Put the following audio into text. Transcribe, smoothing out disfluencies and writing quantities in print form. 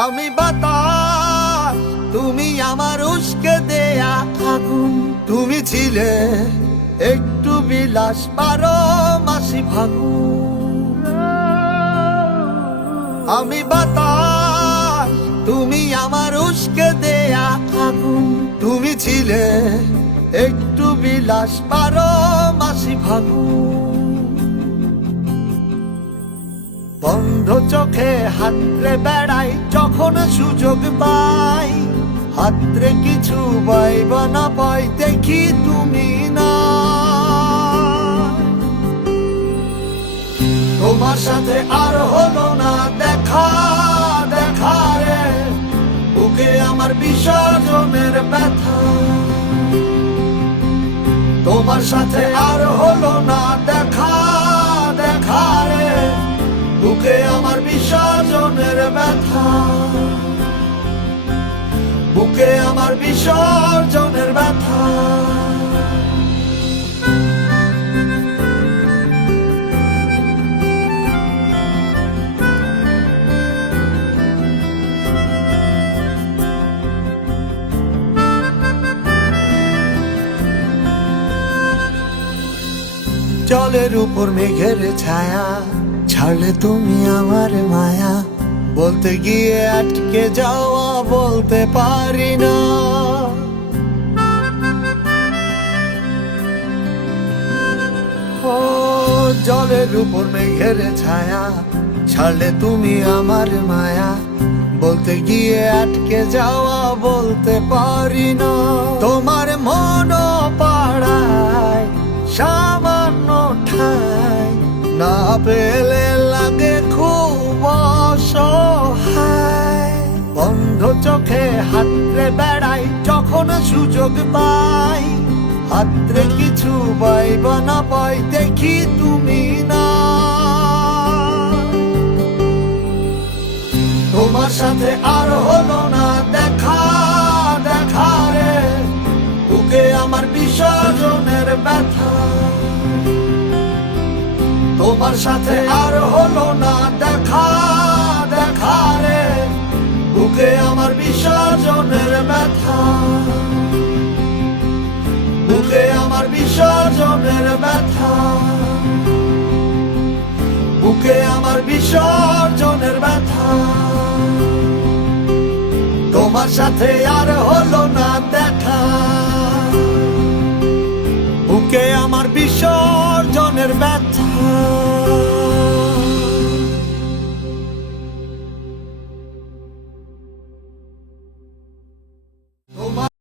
আমি বাতাস, তুমি আমার উস্কে দেয়া আগুন। তুমি ছিলে একটু বিলাস, 12 মাসি ফাগুন। আমি বাতাস, তুমি আমার উস্কে দেয়া আগুন। তুমি ছিলে একটু বিলাস, 12 মাসি ফাগুন। বন্ধ চোখে হাতরে বেড়াই যখন সুযোগ পাই, হাতরে কিছু পাইব না পাই, দেখি তুমি না। তোমার সাথে আর হলো না দেখা, দেখা রে বুকে আমার বিসর্জনের ব্যথা। তোমার সাথে আর হলো না দেখা, দেখা রে বুকে আমার বিসর্জনের ব্যথা। বুকে আমার বিসর্জনের ব্যথা। জলের উপর মেঘের ছায়া, ছাড়লে তুমি আমার মায়া। বলতে গিয়ে আটকে যাওয়া, বলতে পারি না। ও জলের উপর মেঘের ছায়া, ছাড়লে তুমি আমার মায়া। বলতে গিয়ে আটকে যাওয়া, বলতে পারি না। তোমার মন পাড়ায় সামান্য ঠাই, না পেলে লাগে খুব অসহায়। বন্ধ চোখে হাতরে বেড়াই যখন সুযোগ পাই, হাতরে কিছু পাইব না পাই, দেখি তুমি না। তোমার সাথে আর হলো না দেখা, দেখা রে বুকে আমার বিসর্জনের ব্যথা। তোমার সাথে আর হলো না দেখা, দেখা রে বুকে আমার বিসর্জনের ব্যথা। বুকে আমার বিসর্জনের ব্যথা। বুকে আমার বিসর্জনের ব্যথা। তোমার সাথে আর হলো না দেখা, বুকে আমার বিসর্জনের ব্যথা।